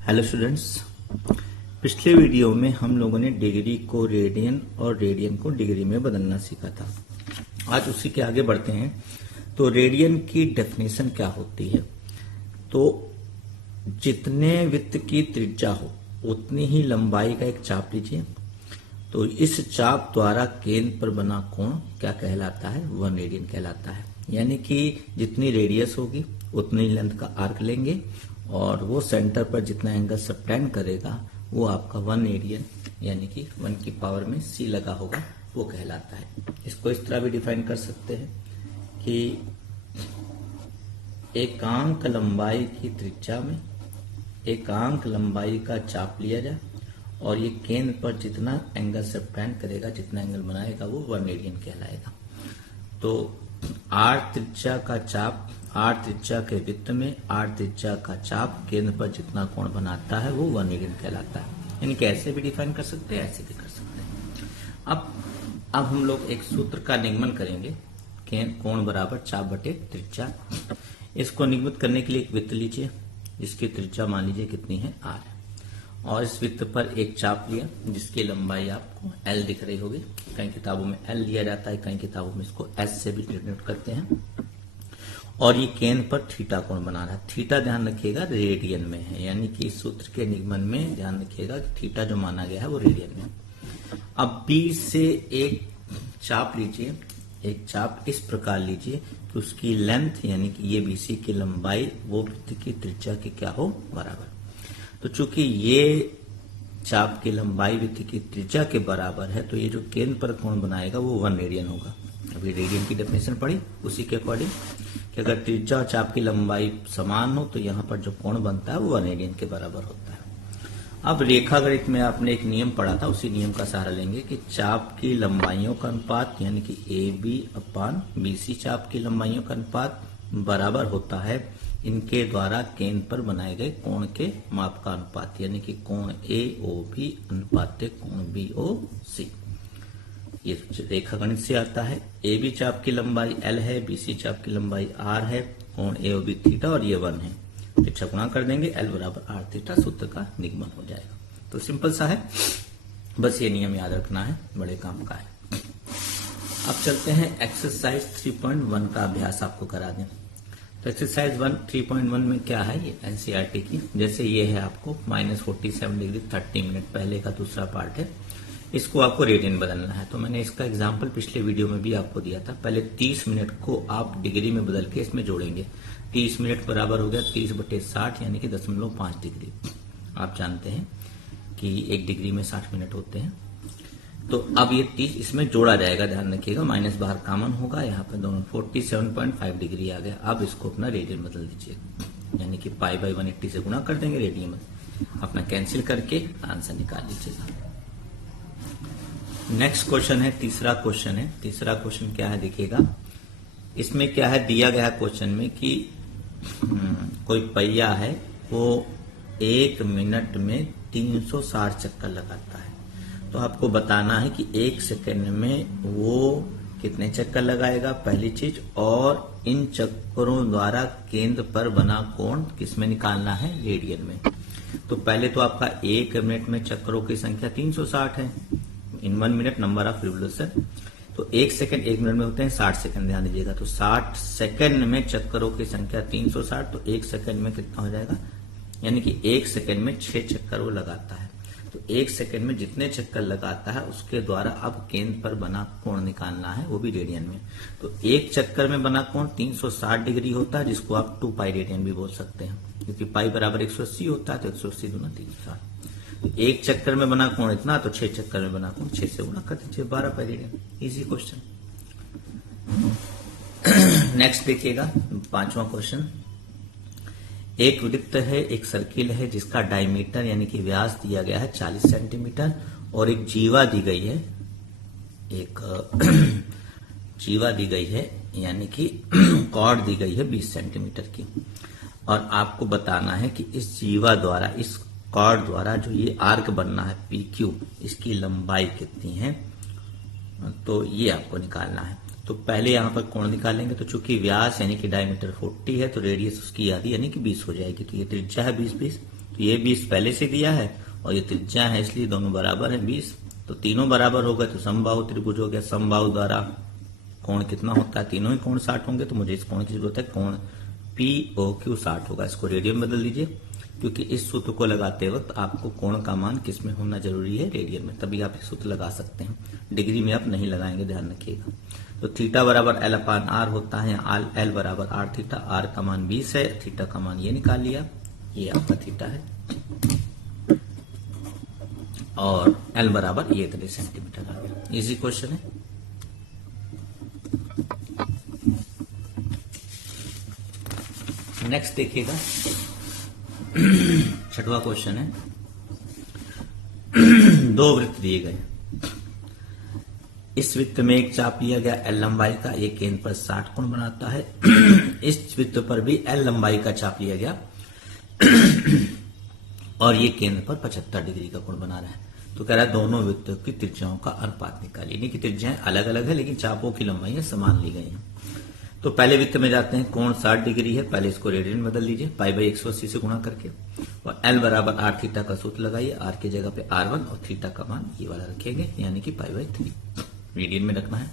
Hello students, पिछले video में हम लोगों ने डिग्री को रेडियन और रेडियन को डिग्री में बदलना सीखा था। आज उसी के आगे बढ़ते हैं। तो रेडियन की डेफिनेशन क्या होती है? तो जितने वृत्त की त्रिज्या हो उतनी ही लंबाई का एक चाप लीजिए। तो इस चाप द्वारा केंद्र पर बना कोण क्या कहलाता है? 1 रेडियन कहलाता है। यानी कि जितनी रेडियस होगी उतनी लेंथ का आर्क लेंगे और वो सेंटर पर जितना एंगल सबटेंड करेगा वो आपका 1 रेडियन यानी कि 1 की पावर में c लगा होगा वो कहलाता है। इसको इस तरह भी डिफाइन कर सकते हैं कि एकांक लंबाई की त्रिज्या में एकांक लंबाई का चाप लिया जाए और ये केंद्र पर जितना एंगल सबटेंड करेगा, जितना एंगल बनाएगा वो 1 रेडियन कहलाएगा। तो r त्रिज्या का चाप, r त्रिज्या के वृत्त में r त्रिज्या का चाप केंद्र पर जितना कोण बनाता है वो 1 रेडियन कहलाता है। यानी कि ऐसे भी डिफाइन कर सकते हैं, ऐसे भी कर सकते हैं। अब हम लोग एक सूत्र का निगमन करेंगे, कोण बराबर चाप बटे त्रिज्या। इसको निगमित करने के लिए एक वृत्त लीजिए जिसकी त्रिज्या मान लीजिए कितनी है, r, और इस वृत्त पर एक चाप लिया जिसकी लंबाई आपको l दिख रही होगी। कई किताबों में l लिया जाता है, कई किताबों में इसको s से भी डिनोट करते हैं। और ये केंद्र पर थीटा कोण बना रहा है। थीटा ध्यान रखिएगा रेडियन में है, यानी कि इस सूत्र के निगमन में ध्यान रखिएगा कि थीटा जो माना गया है वो रेडियन में है। अब B से एक चाप लीजिए, एक चाप इस प्रकार लीजिए कि उसकी लेंथ यानी कि ये BC की लंबाई वो वृत्त की त्रिज्या के क्या हो, बराबर। तो चूंकि ये चाप की लंबाई वृत्त की त्रिज्या के बराबर है तो ये जो केंद्र पर कोण बनाएगा वो 1 रेडियन होगा। अभी रेडियन की डेफिनेशन पढ़ी उसी के अकॉर्डिंग कि अगर त्रिज्या और चाप की लंबाई समान हो तो यहाँ पर जो कोण बनता है वो 1 रेडियन के बराबर होता है। अब रेखागणित में आपने एक नियम पढ़ा था, उसी नियम का सहारा लेंगे कि चाप की लंबाइयों का अनुपात यानी कि AB/BC चाप की लंबाइयों का अनुपात बराबर होता है इनके द्वारा केंद्र पर बनाए गए कोण के माप का अनुपात, यानी कि कोण AOB अनुपात कोण BOC। ये रेखागणित से आता है। AB चाप की लंबाई L है, BC चाप की लंबाई R है, कोण AOB थीटा और ये 1 है। त्रिज्या गुणा कर देंगे, L बराबर R थीटा, सूत्र का निगमन हो जाएगा। तो सिंपल सा है, बस ये नियम याद रखना है, बड़े काम का है। अब चलते हैं एक्सरसाइज 3.1 का अभ्यास आपको करा दें। तो एक्सरसाइज 3.1 में क्या है, ये एनसीईआरटी की, जैसे ये है आपको -47 डिग्री 30 मिनट पहले का दूसरा पार्ट है, इसको आपको रेडियन बदलना है। तो मैंने इसका एग्जाम्पल पिछले वीडियो में भी आपको दिया था। पहले 30 मिनट को आप डिग्री में बदल के इसमें जोड़ेंगे। 30 मिनट बराबर हो गया 30/60 यानी कि 0.5 डिग्री। आप जानते हैं कि 1 डिग्री में 60 मिनट होते हैं। तो अब ये 30 इसमें जोड़ा जाएगा, ध्यान रखिएगा, माइनस बाहर कॉमन होगा, यहाँ पे दोनों 47.5 डिग्री आ गया। अब इसको अपना रेडियन बदल दीजिए, यानी कि π/180 से गुणा कर देंगे रेडियन में, अपना कैंसिल करके आंसर निकाल लीजिएगा। नेक्स्ट क्वेश्चन है, तीसरा क्वेश्चन है। तीसरा क्वेश्चन क्या है देखिएगा, इसमें क्या है दिया गया क्वेश्चन में कि कोई पहिया है वो 1 मिनट में 360 चक्कर लगाता है। तो आपको बताना है कि 1 सेकंड में वो कितने चक्कर लगाएगा, पहली चीज, और इन चक्करों द्वारा केंद्र पर बना कोण किसमें निकालना है, रेडियन में। तो पहले तो आपका 1 मिनट में चक्करों की संख्या 360 है, इन 1 मिनट नंबर ऑफ रिवोल्यूशन। तो 1 सेकंड 1 मिनट में होते हैं 60 सेकंड, ध्यान दीजिएगा। तो 60 सेकंड में चक्करों की संख्या 360, तो 1 सेकंड में कितना हो जाएगा, यानी कि 1 सेकंड में 6 चक्कर वो लगाता है। तो 1 सेकंड में जितने चक्कर लगाता है उसके द्वारा अब केंद्र पर बना कोण निकालना है, वो भी रेडियन में। तो 1 चक्कर में बना कोण 360 डिग्री होता है, जिसको आप 2π रेडियन भी बोल सकते हैं, क्योंकि π बराबर 180 होता है, तो 180 × 360। तो 1 चक्कर में बना कोण इतना, तो 6 चक्कर में बना कोण 6 से गुणा कर दीजिए, 12π रेडियन। Easy question. नेक्स्ट देखिएगा 5वां क्वेश्चन। एक वृत्त है, एक सर्किल है जिसका डायमीटर यानी कि व्यास दिया गया है 40 सेंटीमीटर और एक जीवा दी गई है, एक जीवा दी गई है यानी कि कॉर्ड दी गई है 20 सेंटीमीटर की, और आपको बताना है कि इस जीवा द्वारा, इस कॉर्ड द्वारा जो ये आर्क बनना है PQ, इसकी लंबाई कितनी है, तो ये आपको निकालना है। तो पहले यहां पर कोण निकालेंगे। तो चूंकि व्यास यानी कि डायमीटर 40 है तो रेडियस उसकी आधी यानी कि 20 हो जाएगी। तो ये त्रिज्या है 20 20, तो ये 20 पहले से दिया है और ये त्रिज्या है, इसलिए दोनों बराबर है 20। तो तीनों बराबर हो गए तो समबाहु त्रिभुज हो गया। समबाहु द्वारा कोण कितना होता है, तीनों ही कोण 60 होंगे, तो मुझे इस कोण की जरूरत है, कोण POQ 60 होगा। इसको रेडियन में बदल दीजिए, क्योंकि इस सूत्र को लगाते वक्त आपको कोण का मान किस में होना जरूरी है, रेडियन में, तभी आप ये सूत्र लगा सकते हैं। डिग्री में आप नहीं लगाएंगे, ध्यान रखिएगा। तो थीटा बराबर L/R होता है, L बराबर R थीटा, R का मान 20 है, थीटा का मान ये निकाल लिया, ये आपका थीटा है, और L बराबर ये 30 सेंटीमीटर आ गया। इजी क्वेश्चन है। नेक्स्ट देखिएगा, छठवां क्वेश्चन है। दो वृत्त दिए गए, इस वृत्त में एक चाप लिया गया L लंबाई का, ये केंद्र पर 60 कोण बनाता है। इस वृत्त पर भी L लंबाई का चाप लिया गया और ये केंद्र पर 75 डिग्री का कोण बना रहा है। तो कह रहा है दोनों वृत्तों की त्रिज्याओं का अनुपात निकालिए। यानी कि त्रिज्याएं अलग अलग है लेकिन चापों की लंबाई समान ली गई है। तो पहले वृत्त में जाते हैं, कोण 60 डिग्री है, पहले इसको रेडियन में बदल लीजिए, π/180 से गुणा करके, और L बराबर R थीटा का सूत्र लगाइए, R की जगह पे R1 और थीटा का मान ये वाला रखेंगे, यानी कि π/3 रेडियन में रखना है।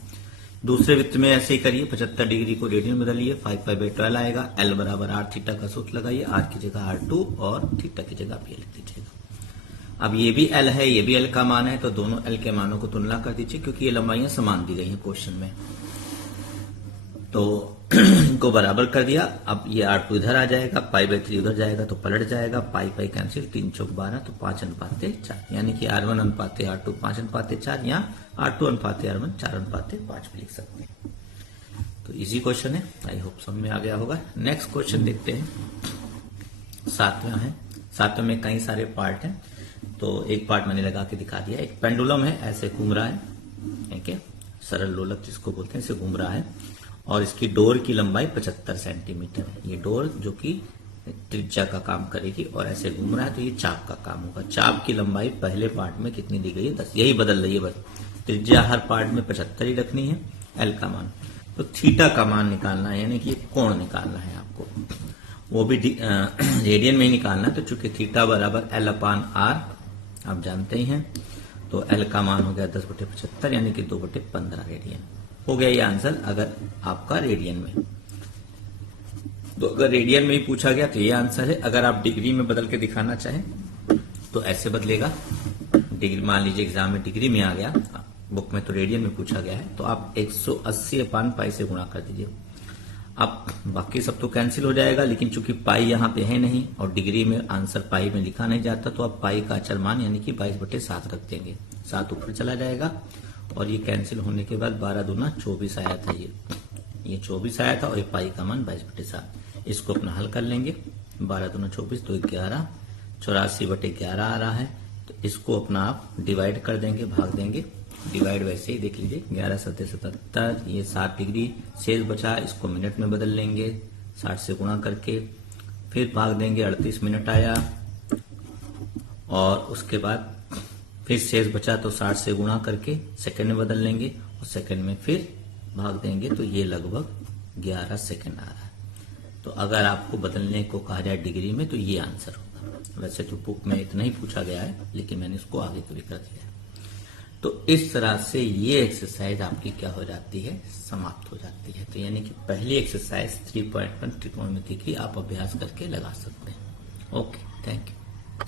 दूसरे वृत्त में ऐसे ही करिए, 75 डिग्री को रेडियन में बदलिए, 5π/12 आएगा। L बराबर R थीटा का सूत्र लगाइए, R की जगह R2 और थीटा की जगह आप ये लिख दीजिएगा। अब ये भी L है, ये भी L का मान है, तो दोनों L के मानों को तुलना कर दीजिए, क्योंकि ये लंबाइयां समान दी गई हैं क्वेश्चन में। तो इनको बराबर कर दिया। अब ये R2 इधर आ जाएगा, π/3 उधर जाएगा तो पलट जाएगा, पाई कैंसिल, 3 चौक 12, तो 5:4, यानी कि R1 अनुपाते R2 5:4, या R2 अनुपाते R1 4:5 भी लिख सकते हैं। तो इजी क्वेश्चन है, आई होप समझ में आ गया होगा। नेक्स्ट क्वेश्चन देखते हैं, सातवां है। सातवें में कई सारे पार्ट हैं, तो एक पार्ट मैंने लगा के दिखा दिया। एक पेंडुलम है, ऐसे घूम रहा है, ठीक है, सरल लोलक जिसको बोलते हैं, इसे घूम रहा है, और इसकी डोर की लंबाई 75 सेंटीमीटर है। ये डोर जो कि त्रिज्या का काम करेगी, और ऐसे घूम रहा है, तो ये चाप का काम होगा। चाप की लंबाई पहले पार्ट में कितनी दी गई है, 10, यही बदल रही है बस। त्रिज्या हर पार्ट में 75 ही रखनी है, L का मान। तो थीटा का मान निकालना है, यानी कि कोण निकालना है आपको, वो भी रेडियन में ही निकालना है। तो चूंकि थीटा बराबर L/R आप जानते ही हैं, तो L का मान हो गया 10/75, यानी कि 2/15 रेडियन हो गया ये आंसर, अगर आपका रेडियन में। तो अगर रेडियन में ही पूछा गया तो ये आंसर है। अगर आप डिग्री में बदल के दिखाना चाहें तो ऐसे बदलेगा। डिग्री मान लीजिए एग्जाम में डिग्री में आ गया, बुक में तो रेडियन में पूछा गया है, तो आप 180/π से गुणा कर दीजिए। अब बाकी सब तो कैंसिल हो जाएगा, लेकिन चूंकि पाई यहाँ पे है नहीं और डिग्री में आंसर पाई में लिखा नहीं जाता, तो आप पाई का अचर मान यानी कि 22/7 रख देंगे। 7 ऊपर चला जाएगा, और ये कैंसिल होने के बाद 12 दूना 24 आया था, ये 24 आया था, और ये पाई का मान 22/7। इसको अपना हल कर लेंगे, 12 दूना 24, तो 11, 84/11 आ रहा है। तो इसको अपना आप डिवाइड कर देंगे, भाग देंगे, डिवाइड वैसे ही देख लीजिए, 11×7=77, ये 7 डिग्री शेष बचा, इसको मिनट में बदल लेंगे 60 से गुणा करके, फिर भाग देंगे, 38 मिनट आया, और उसके बाद फिर शेष बचा तो 60 से गुणा करके सेकंड में बदल लेंगे, और सेकंड में फिर भाग देंगे, तो ये लगभग 11 सेकंड आ रहा है। तो अगर आपको बदलने को कहा जाए डिग्री में, तो ये आंसर होगा। वैसे तो बुक में इतना ही पूछा गया है, लेकिन मैंने इसको आगे भी कर दिया है। तो इस तरह से ये एक्सरसाइज आपकी क्या हो जाती है, समाप्त हो जाती है। तो यानी कि पहली एक्सरसाइज 3.1 त्रिकोणमिति की आप अभ्यास करके लगा सकते हैं। Okay, thank you.